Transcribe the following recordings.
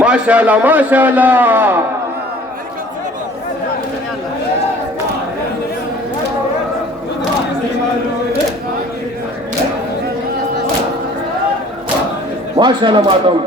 माशाल्लाह माशाल्लाह माशाल्लाह मातम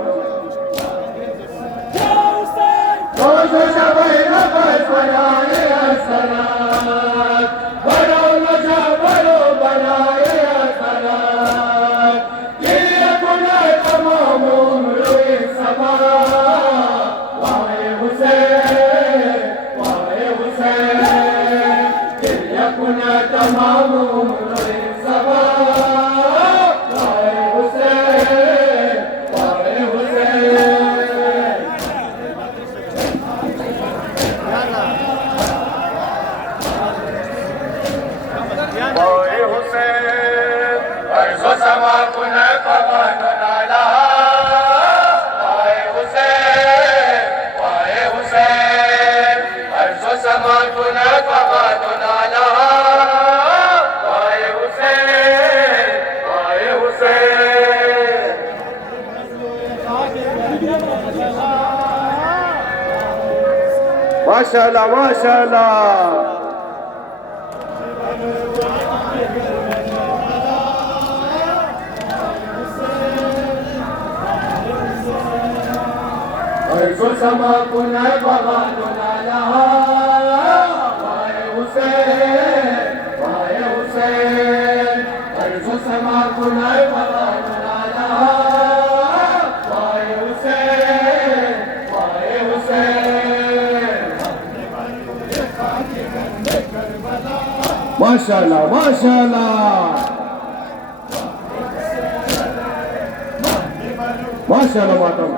माशाल्लाह माशाल्लाह sama kunai baba donala wae Hussein arzu sama kunai baba donala wae Hussein माशाल्लाह माशाल्लाह माशाल्लाह मातम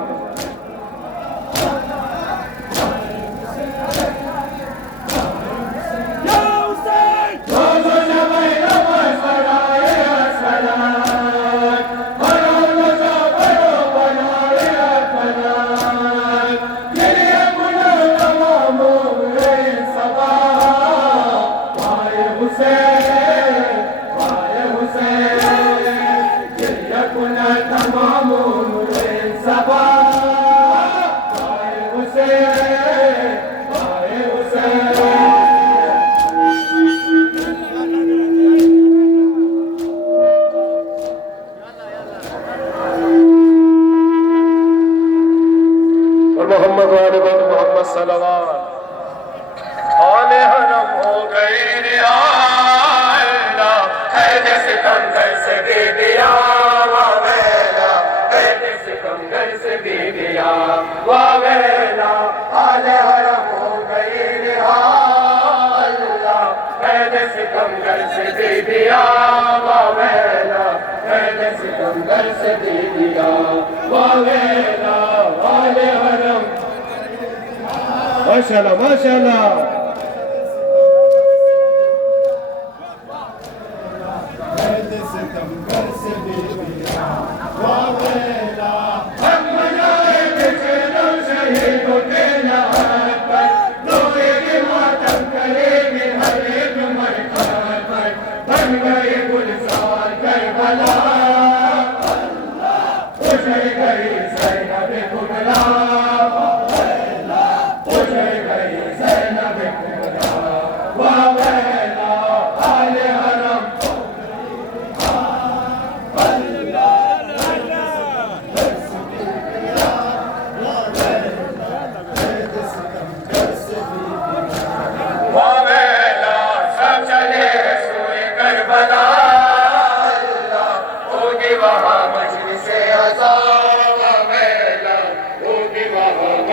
मोहम्मद वाले मोहम्मद सल्लल्लाहु आले हरम हो गए रियाला है जैसे कंगर से बीबिया वावेला है जैसे कंगर से बीबिया वावेला आले हरम हो गए रियाला है जैसे कंगर से बीबिया वावेला है जैसे कंगर से बीबिया वावेला आले हरम माशाल्लाह माशाल्लाह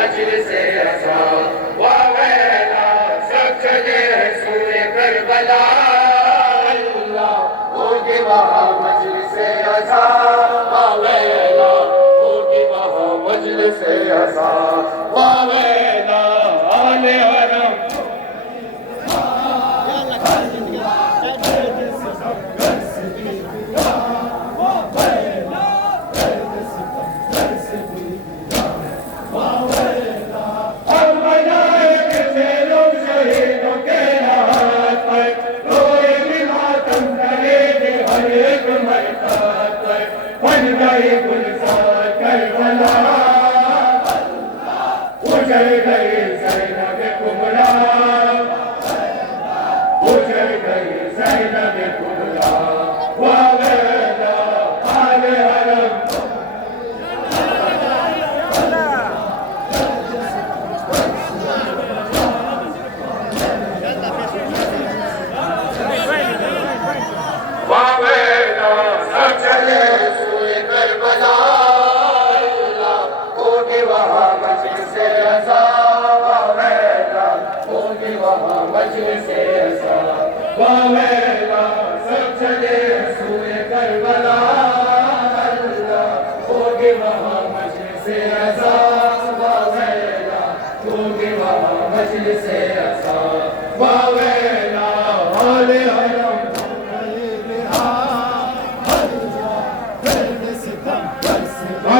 मजलिसे अज़ा वावेला सब चले सूए करबला अल्लाह होगी वहाँ मजलिसे अज़ा वावेला होगी वहाँ मजलिसे अज़ा वावेला आले हरम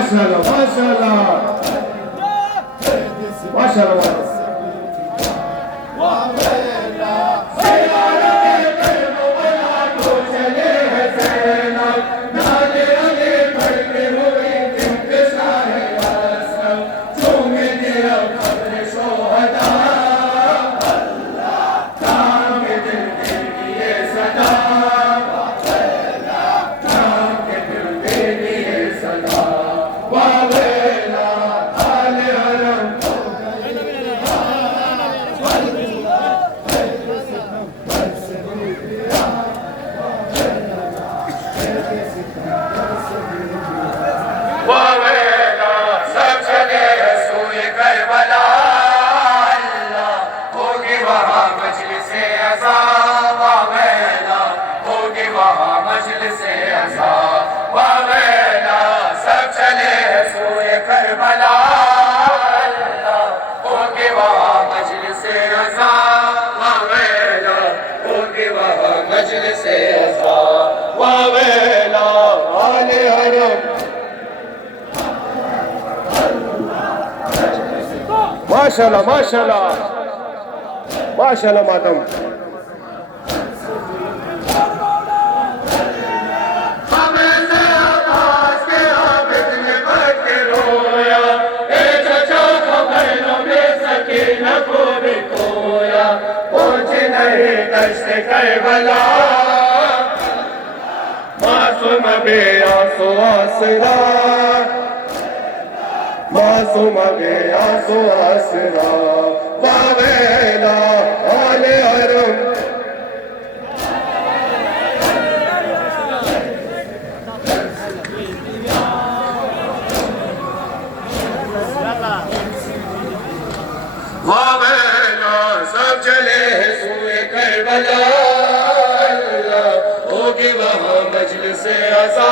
माशाल्लाह माशाल्लाह माशाल्लाह माशाल्लाह माशाल्लाह माशाल्लाह मातम करबला मासूम बेआसो आसरा मासूम बेआसो आसरा वावेला आले हरम वावेला सब चले सूए करबला होगी वहाँ मजलिसे अज़ा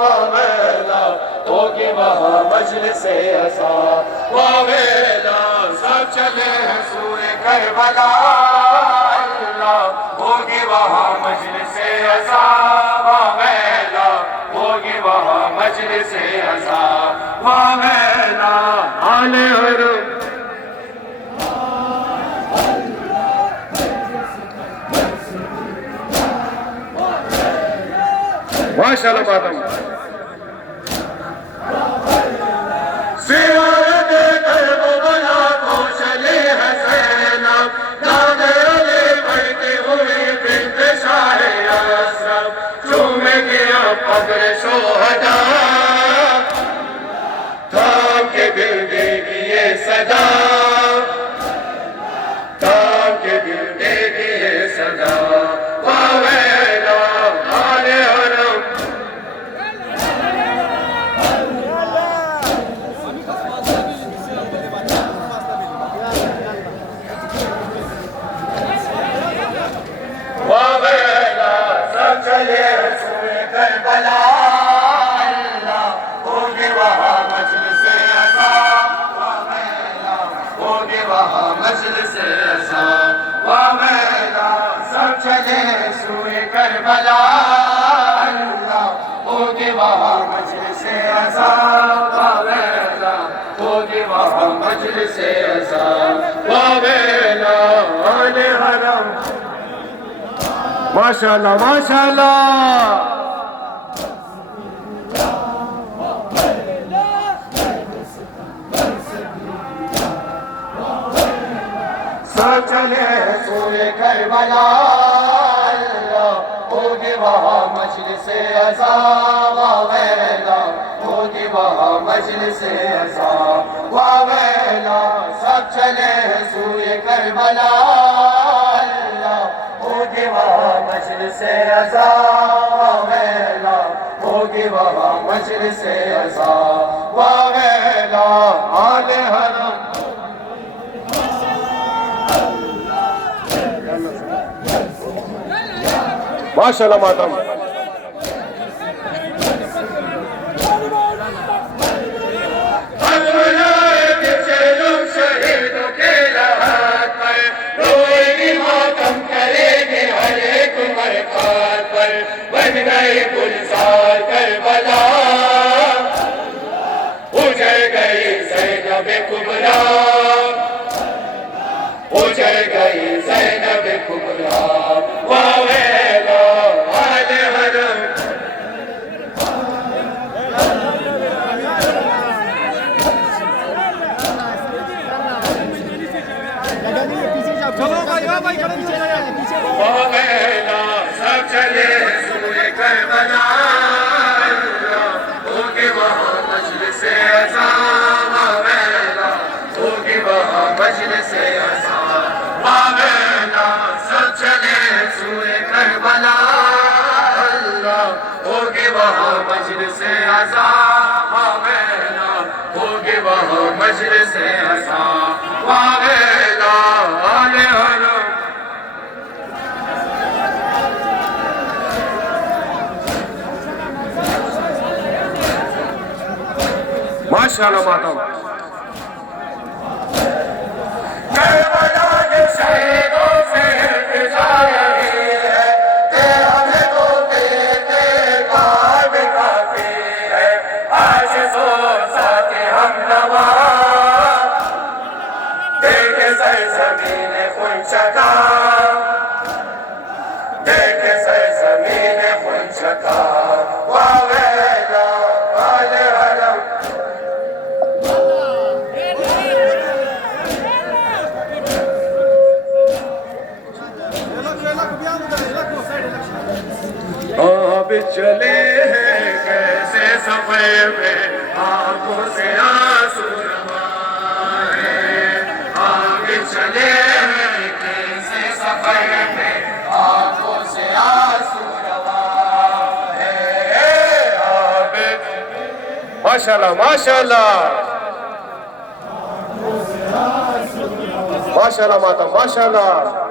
वावेला होगी वहाँ मजलिसे अज़ा वावेला सब चले सूए करबला होगी वहाँ मजलिसे अज़ा वावेला होगी वहाँ मजलिसे अज़ा वावेला आले हरम माशाल्लाह मातम सदा ताम के दिल देगी सदा वावेला आले हरम मजलिस अज़ा वावेला सब चले सूए करबला अल्लाह होगी वहाँ मजलिस अज़ा वावेला होगी वहाँ मजलिस अज़ा वावेला आले हरम माशाल्लाह माशाल्लाह सब चले सूए करबला होगी वहाँ मजलिस अज़ा वावेला होगी वहाँ मजलिस अज़ा वावेला सब चले सूए करबला होगी वहाँ मजलिस अज़ा वावेला होगी वहाँ मजलिस अज़ा वावेला आले हरम माशाल्लाह मातम शहीदों के राहत पर रोएगी मातम करेगी हर एक मरकात पर बन गए गुलजार करबला उजड़ गई ज़ैनब कुबरा उजड़ गई ज़ैनब कुबरा वावेला आले हरम वावेला सब चले सूए करबला होगी वहाँ मजलिस अज़ा वावेला होगी वहाँ मजलिस अज़ा वावेला सब चले सूए करबला होगी वहाँ मजलिस अज़ा वावेला होगी वहाँ मजलिस अज़ा वावेला आले हरम माशाल्लाह मातम करबला के शहीदों से इल्तिजा यही है कि हमें तो तेरे कार भी काफी है आज सो साथी हम नवा देखे सरज़मीन खुनचका देखे सरज़मीन खुनचका वावेला आले हरम अब चले हैं कैसे सफर में आंखों से आंसू रवा है आगे चले हैं कैसे सफर में आंखों से आंसू रवा है अब माशाल्लाह माशाल्लाह माशाल्लाह मातम माशाल्लाह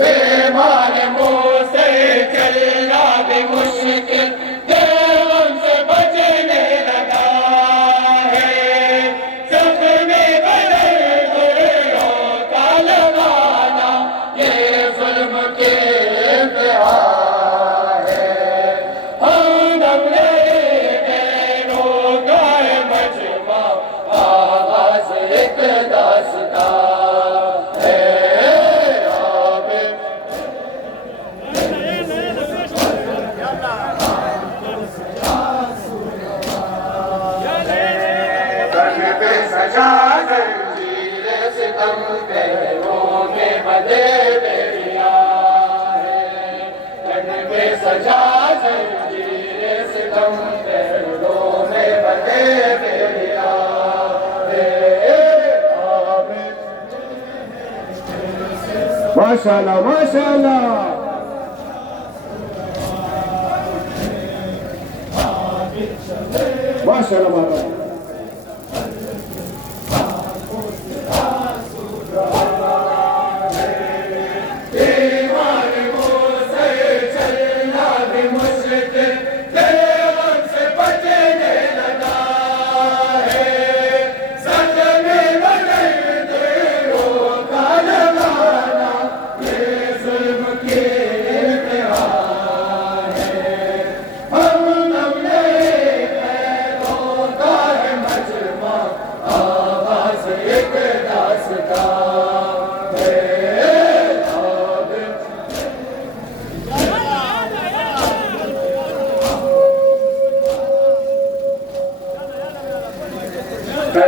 बेमार मुँह से चलना भी मुश्किल देवन से बचने लगा है ज़ख्म बदल गुर्रों का लगाना ये ज़ुल्म के इंतहा है हमदम रहे गैरों का मजमा आवाज़ एक दास्तां सजा जंजीर सितम पैरों में बंधे बेड़िया है तन में सजा जंजीर सितम पैरों में बंधे बेड़िया माशाल्लाह माशाल्लाह माशाल्लाह मातम बेमार मुँह से चलना भी मुश्किल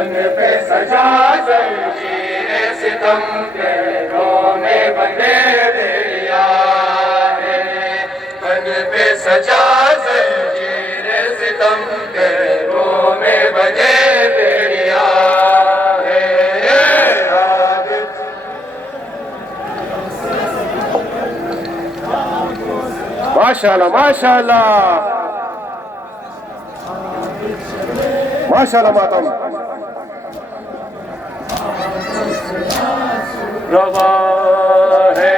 तन पे सजा जंजीर सितम के में बंधे दिया है, तन पे सजा जंजीर सितम के में बंधे दिया है। माशाल्लाह माशाल्लाह माशाल्लाह मातम रवा है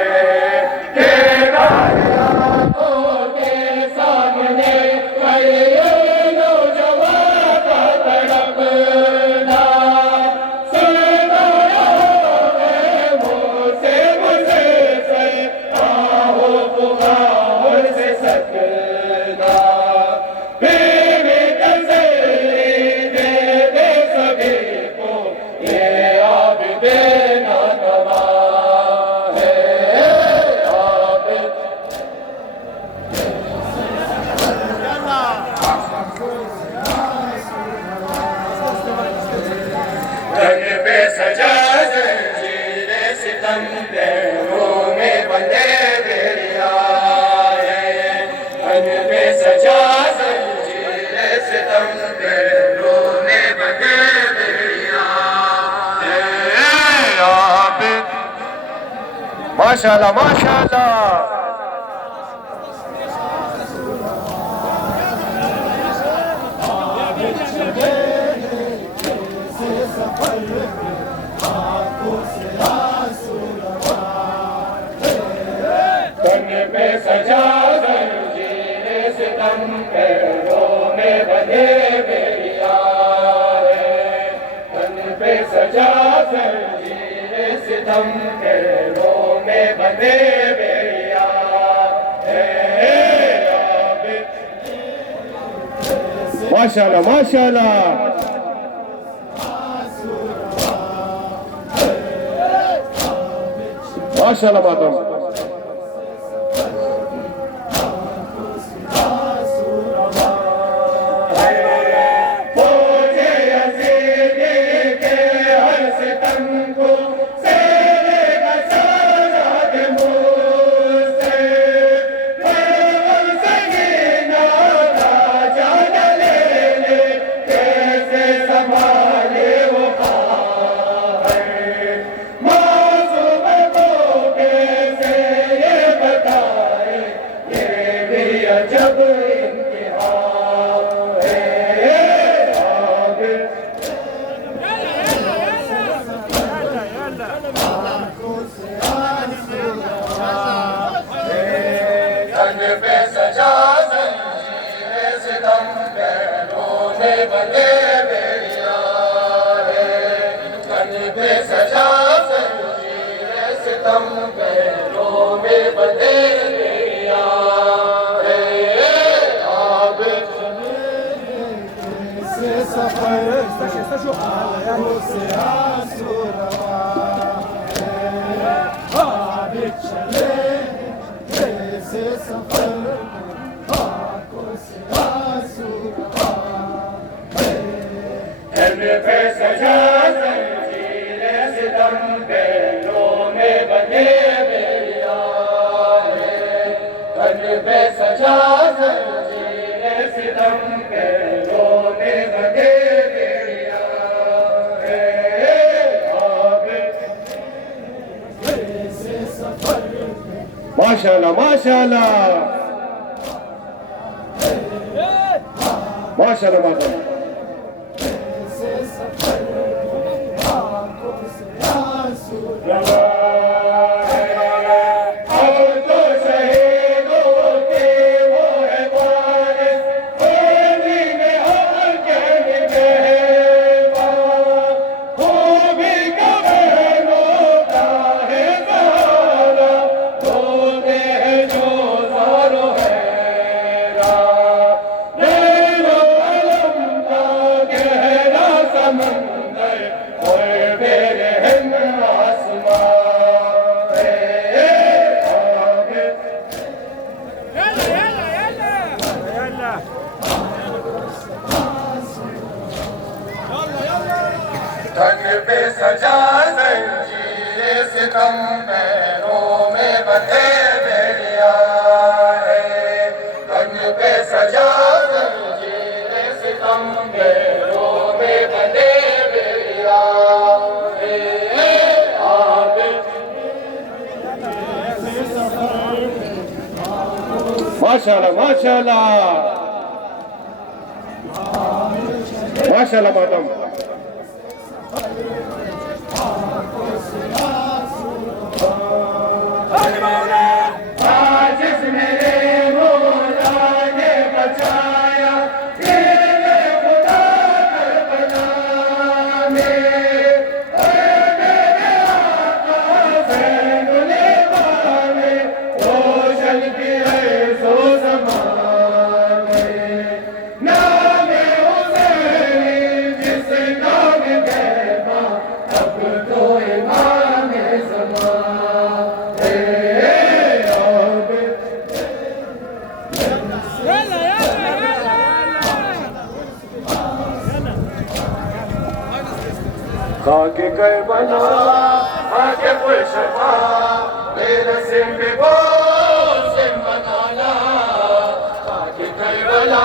के सामने नौजवान का तड़पना मुझे से आओ पुकार से सकना सजा जंजीर सितम पैरों में बंधे दिया है, तन पे सजा जंजीर सितम पैरों में बंधे दिया है। माशाल्लाह माशाल्लाह तन पे सजा जंजीर सितम पैरों में बंधे दिया है, तन पे सजा जंजीर सितम पैरों में बंधे दिया है। माशाल्लाह माशाल्लाह माशाल्लाह मातम जब इंतहा है तन पे सजा जंजीर सितम पैरों में बंधे दिया है, तन पे सजा जंजीर सितम पैरों में बंधे दिया है। सफर से आसुरवा चले जैसे सफर से आसुरवा तन पे सजा जंजीर सितम पैरों में बंधे दिया है, तन पे सजा जंजीर सितम पैरों में बंधे दिया है। जैसे सफर माशाल्लाह माशाल्लाह माशाल्लाह मातम से सफर से आसुरवा अब तो शहीदों के वो है वारिस, होली में हर जन मेहमान, खूबी का बहनों का है सहारा, रोते हैं जो ज़ारो हैरा, नैनो अलम का गहरा समंदर और बेरहम आसमान पे सजा जंजीर सितम पैरों में बंधे भेड़िया है तन पे सजा जंजीर सितम पैरों में बंधे भेड़िया है आगे माशाल्लाह माशाल्लाह माशाल्लाह मातम आज मेरे मौला ने बचाया तेरे खुदा करबला में मेरे आका ज़ैनुल बावे रोशन की है सो ज़माने नामे हुसैन जिस नाम गैबा अब तो इमाम ज़माने खाके करबला आके पुरशफा मेरे सिम पे वो सिम बनाना आके करबला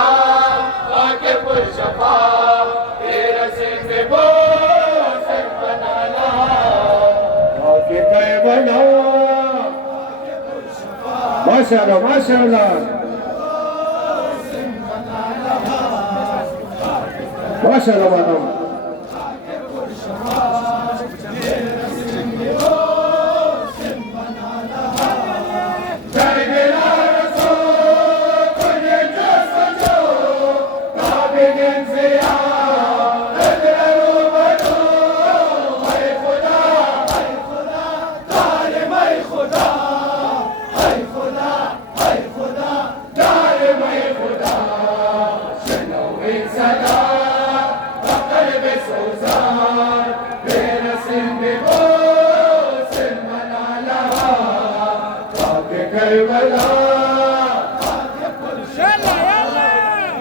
आके पुरशफा मेरे सिम पे वो सिम बनाना खाके करबला माशाल्लाह माशाल्लाह माशाल्लाह मातम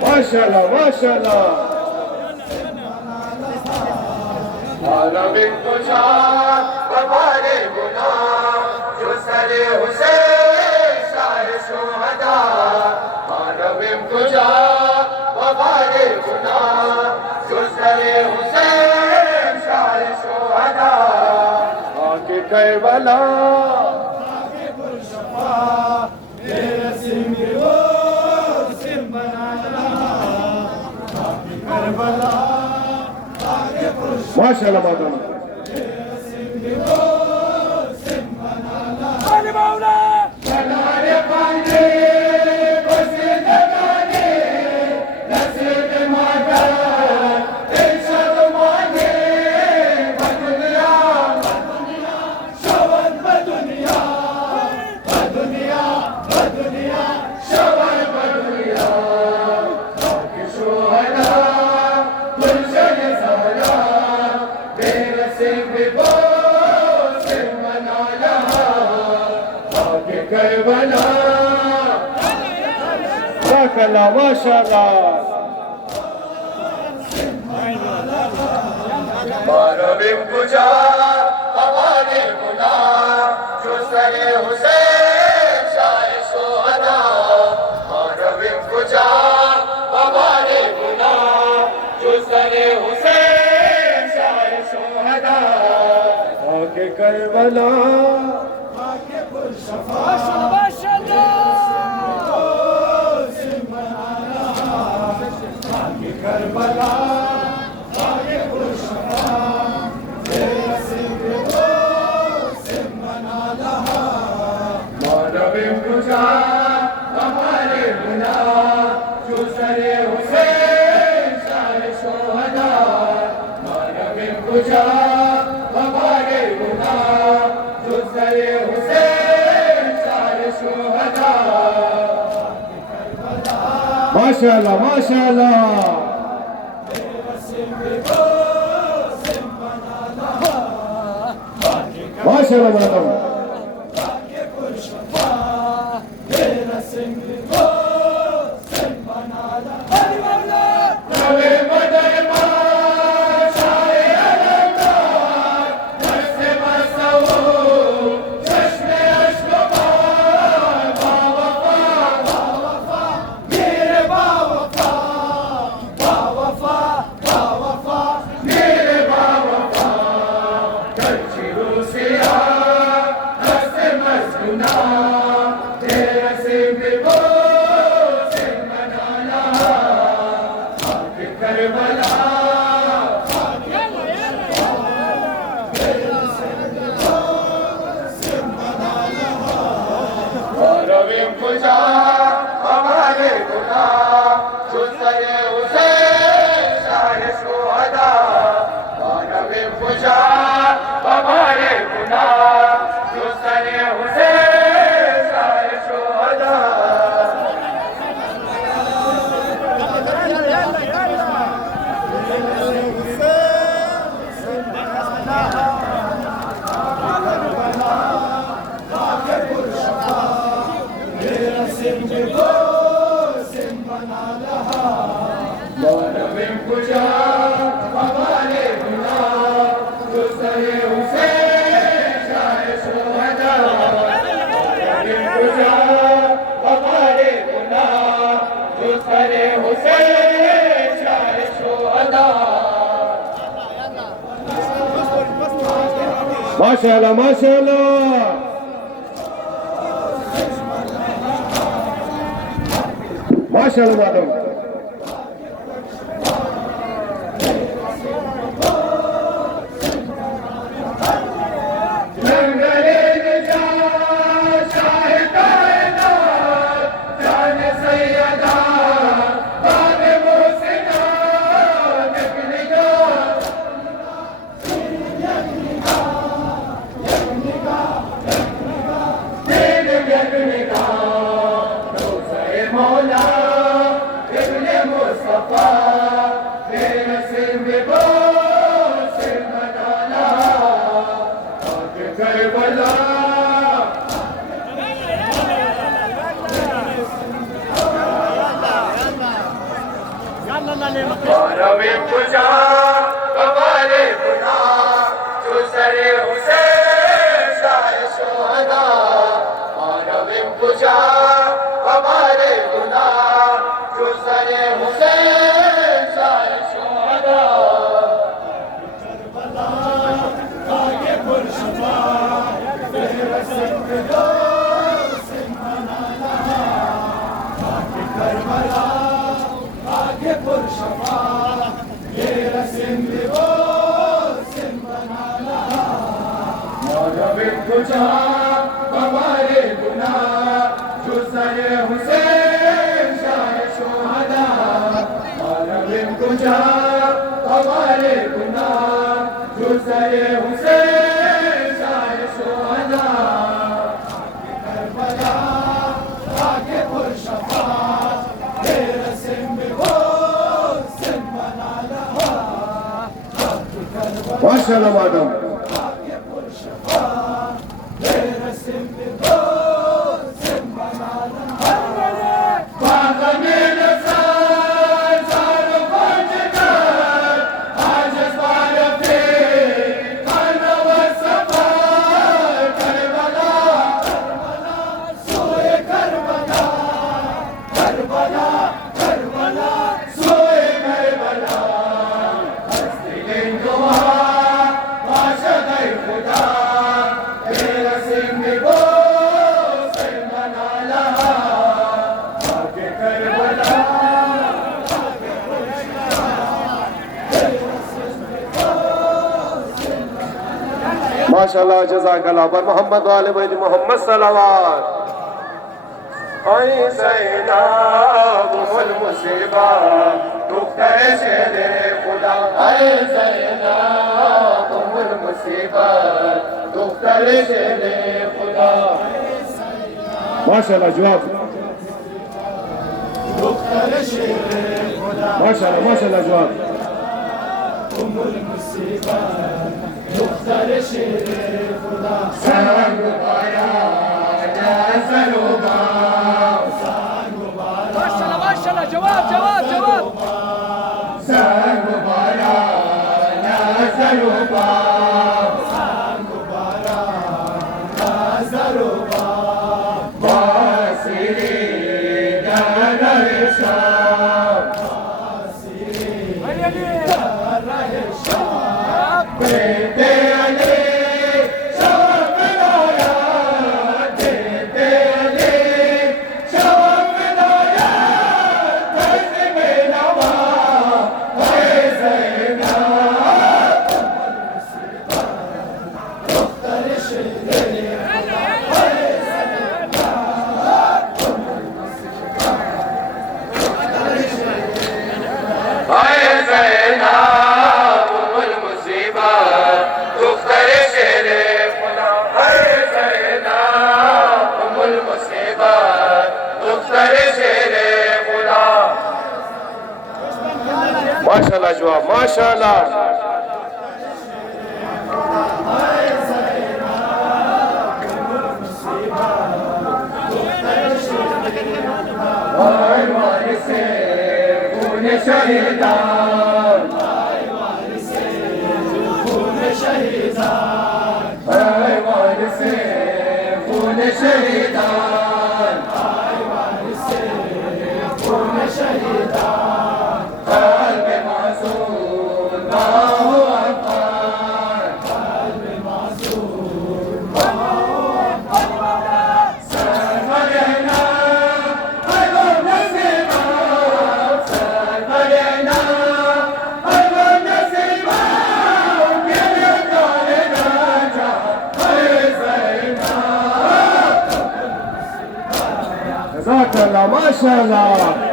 माशाल्लाह माशाल्लाह आलमिन तुझा बबारे गुना जो सरे हुसैन शाह शुहदा आलमिन तुझा बबारे गुना जो सरे हुसैन शाह शुहदा खाके करबला माशाल्लाह मातम बनारे पाने बसे दगाने नसीब माता इरशाद माने बदुनिया शवन बदुनिया बदुनिया बदुनिया शवन बदुनिया के शोहदा गुलशन सहरा मेरे सिंह बो सिंह मनाला आके करबला माशाल्लाह माशाल्लाह मारविम तुझा हमारे गुना जो सरे हुसैन शाह शुहदा मारविम तुझा हमारे गुना जो सरे हुसैन शाह शुहदा खाके करबला मारविम तुझा हमारे गुना जो सरे हुसैन शाह शुहदा मारविम तुझा हमारे गुना जो सरे हुसैन शाह शुहदा माशाल्लाह माशाल्लाह माशाल्लाह मातम नवे बदर मां शाह अलम पुजा हमारे गुनाह जो सरे उसे शाह शुहदा मानव पुजा हमारे गुनाह जो सरे उसे शाह शुहदा मानव पुजा हमारे गुनाह जो सरे उसे शाह शुहदा मानव पुजा हमारे गुनाह जो सरे उसे शाह शुहदा माशाअल्लाह माशाअल्लाह माशाअल्लाह मैडम मानव पुजा हमारे गुनाह जो सरे उसे शाह शुहदा मानव पुजा हमारे गुनाह जो सरे उसे शाह शुहदा मानव पुजा हमारे गुनाह जो सरे उसे शाह शुहदा मानव पुजा हमारे गुनाह जो सरे उसे शाह शुहदा माशाअल्लाह मैडम माशाअल्लाह जज़ाकल्लाह बर मोहम्मद वाले बैत मोहम्मद सल्लल्लाहु ay Zeynab umul musiba Dukhtar şehre Khuda ay Zeynab umul musiba Dukhtar şehre Khuda माशाअल्लाह जवाब दुख्तर शेरे खुदा माशाअल्लाह जवाब उमुल मुसीबा दुख्तर शेरे खुदा Sang bara Nazaruba माशाल्लाह जवाब Sang bara Nazaruba नाज़रुबा Basiri Danarisha रहे Shah Bete Ali Shawab Naya Bete Ali Shawab Naya Tazim Nawa Ay Zainab माशाल्लाह जवाब माशाल्लाह शहीदान वारिसे खून शहीदान قلب معصوم ما هو أبقار قلب معصوم ما هو أبقار سرمدينا قلب نسيبا سرمدينا قلب نسيبا وكل يطال ناجا ويزينا جزاك الله ما شاء الله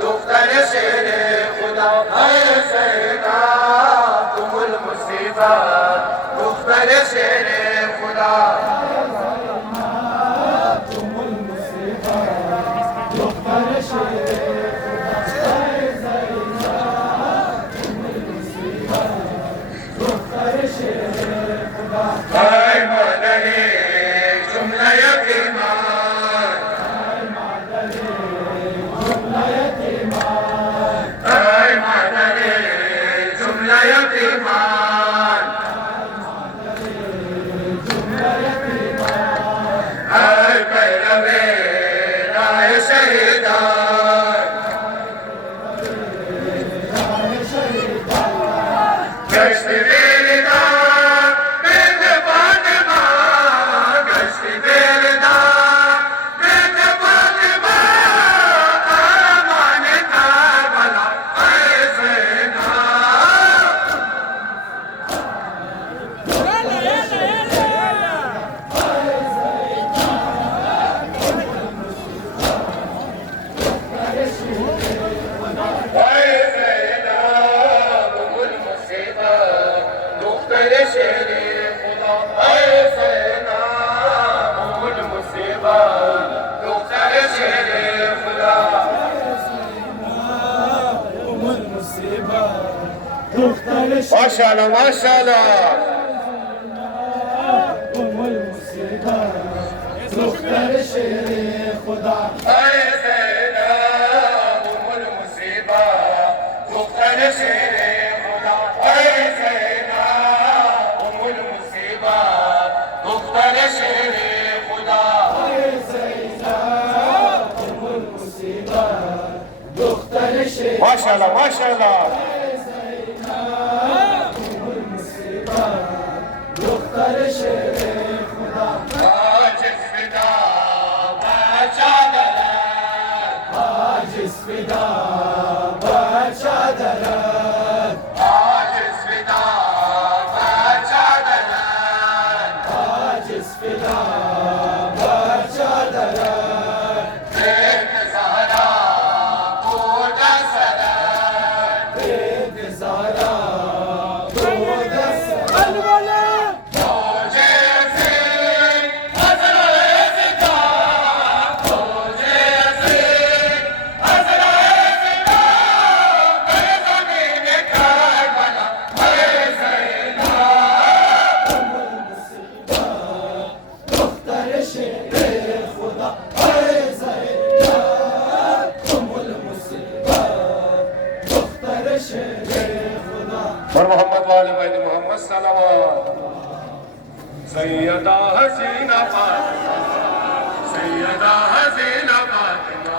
دختر شیر خدا माशाल्लाह माशाल्लाह دختر شیر خدا माशाल्लाह माशाल्लाह دختر شیر خدا عاجز فدا بچادر عاجز فدا بچادر عاجز فدا بچادر عاجز فدا بچادر بيت زهرا بود سرد بيت زهرا بود سر और मोहम्मद वाले भाई मोहम्मद सलावत सैयदा हसीना फातिमा सैयदा हसीना फातिमा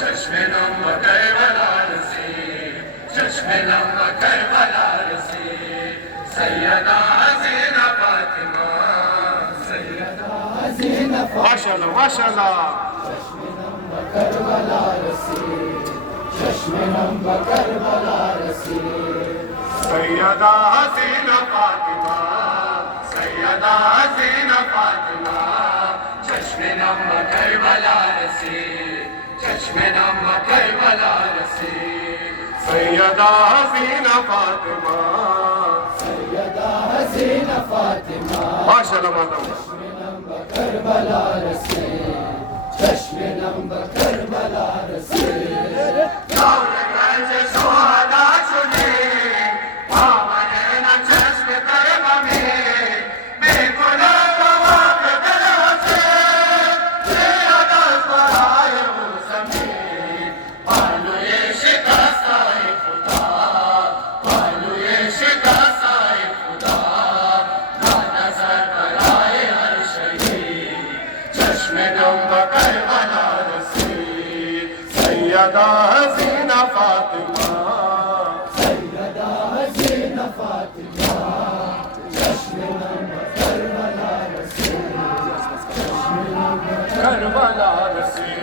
चश्मे नम करबला रसी चश्मे नम करबला रसी सैयदा हसीना फातिमा सैयदा माशाल्लाह माशाल्लाह करबला रसी चश्मे नम करबला रसी सैयदा हसीना फातिमा सैयदा हसीना फातिमा चश्मे नम करबला रसी चश्मे नम करबला रसी सैयदा हसीना फातिमा सैयदा हसीना फातिमा माशाल्लाह माशाल्लाह करबला रसी चश्मे नम करबला रसी दौलतगंज सुहादा सुने पावन न चश्मे करब में बेकुल तवाफ दिल से तेरा फराय समी पालू ये शिकस्ताए खुदा पालू ये शिकस्ताए खुदा ना नजर कराए हर शहीद चश्मे नम करबला रसी सैयदा हसीना फातिमा सैयदा हसीना फातिमा चश्मे नम करबला रसी करबला रसी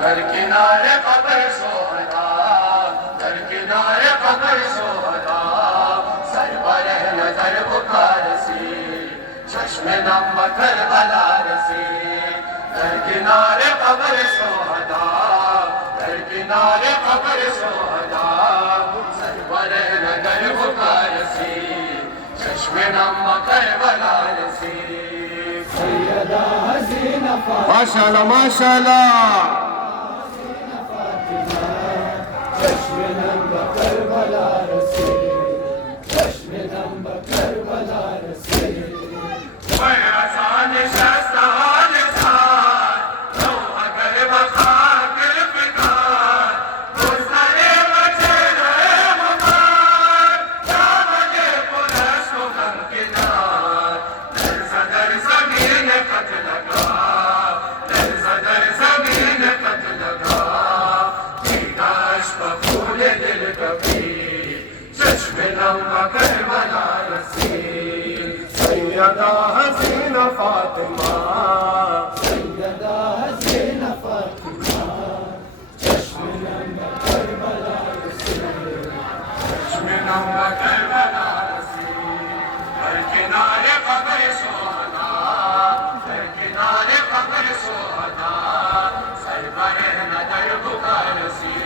दर किनारे कब्र सोहदा दर किनारे कब्र सोहदा सरवर नजर बुखार सी चश्मे नम करबला रसी दर किनारे कब्र सोहदा दर किनारे कब्र सोहदा सरवर नजर बुखार सी चश्मे नम करबला रसी सैयदा हसीना माशाल्लाह माशाल्लाह चश्मे नम करबला रसी चश्मे नम करबला रसी आसान शस्तान सार तो अगर बखार दिल फिकार गुज़रे बचे रहे मकार चावले पुलस को गम किनार दर सदर ज़मीन कट लगा दर सदर ज़मीन कट लगा दीदाश बफूल दिल कभी चश्मे नम करबला रसी सैयदा हसीना फातिमा सैयदा हसीना फातिमा चश्मे नम करबला रसी चश्मे नम करबला रसी हर किनारे कब्र सोहदा हर किनारे कब्र सोहदा सरवर नजर बुखार रसी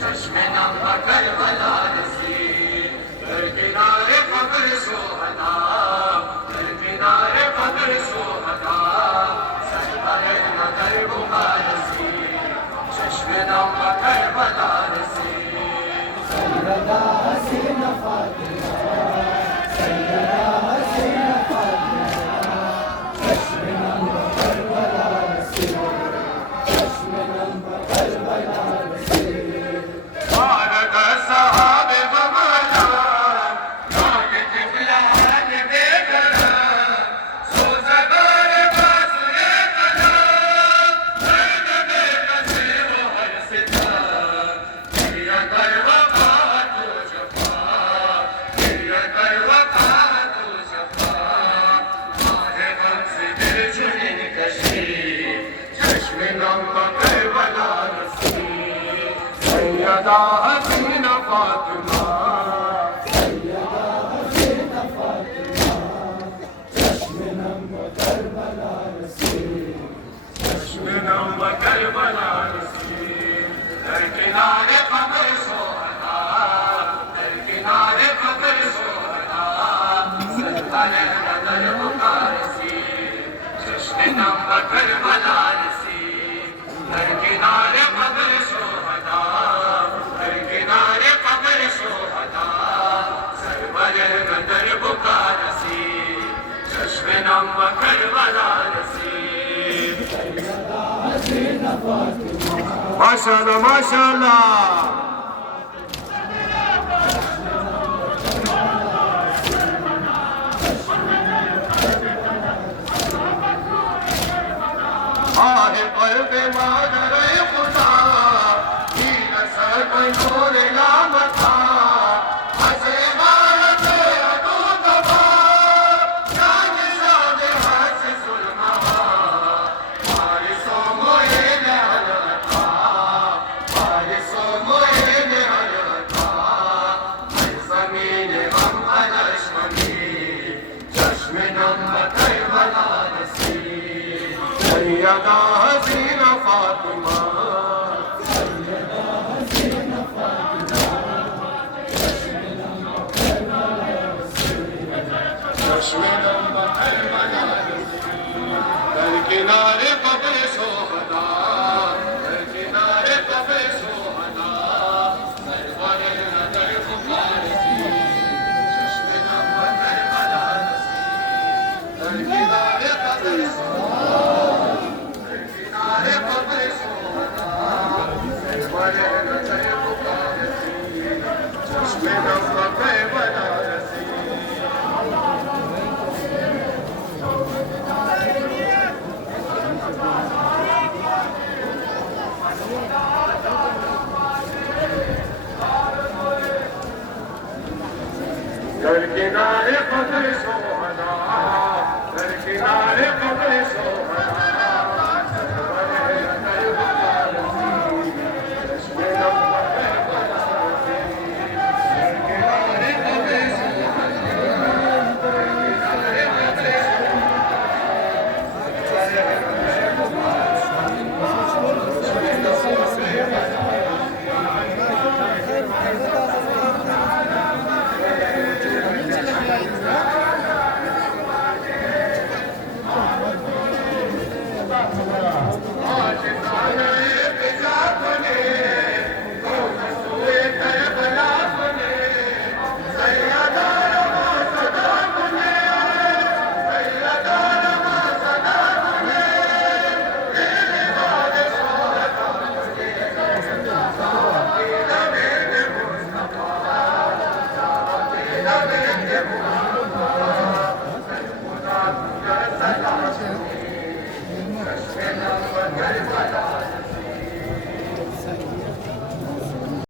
चश्मे नम करबला रसी हर किनारे कब्र सोहदा हर किनारे कब्र सोहदा सरवर नजर बुखार रसी चश्मे नम करबला रसी सैयदा हसीना फातिमा सैयदा हसीना फातिमा चश्मे नम करबला रसी चश्मे नम करबला रसी भारत साहब बमला नाग जिबलान बेकर सो जबर बासुरे कला दर्द बेकसे वो हर सिता तेरा कर वफा तो जफा तेरा कर वफा तो जफा मारे गम से दिल चुनिन कशी चश्मे नम करबला रसी सैयदा हसीना फातिमा सैयदा हसीना फातिमा चश्मे नम करबला रसी चश्मे नम करबला रसी दर किनारे कब्र सोहदा दर किनारे कब्र सोहदा सरवर नजर बुखार सी चश्मे नम करबला रसी दर किनारे कब्र सोहदा दर किनारे कब्र सोहदा सरवर नजर बुखार सी चश्मे नम करबला रसी सैयदा हसीना फातिमा माशाल्लाह माशाल्लाह आहे क़ल्ब मादर खुदा की नसर कोई नूर लामता हसे मारत अदू दबा जान सादे हस सुलमा सैयदा हसीना फातिमा दर किनारे कब्र सोहदा दर किनारे कब्र सोहदा सरवारे नजर पुकार सी चश्मे नम करबला दर किनारे कब्र सोहदा दर किनारे कब्र सोहदा सरवारे नजर पुकार सी चश्मे नम करबला दर किनारे कब्र सोहदा दर किनारे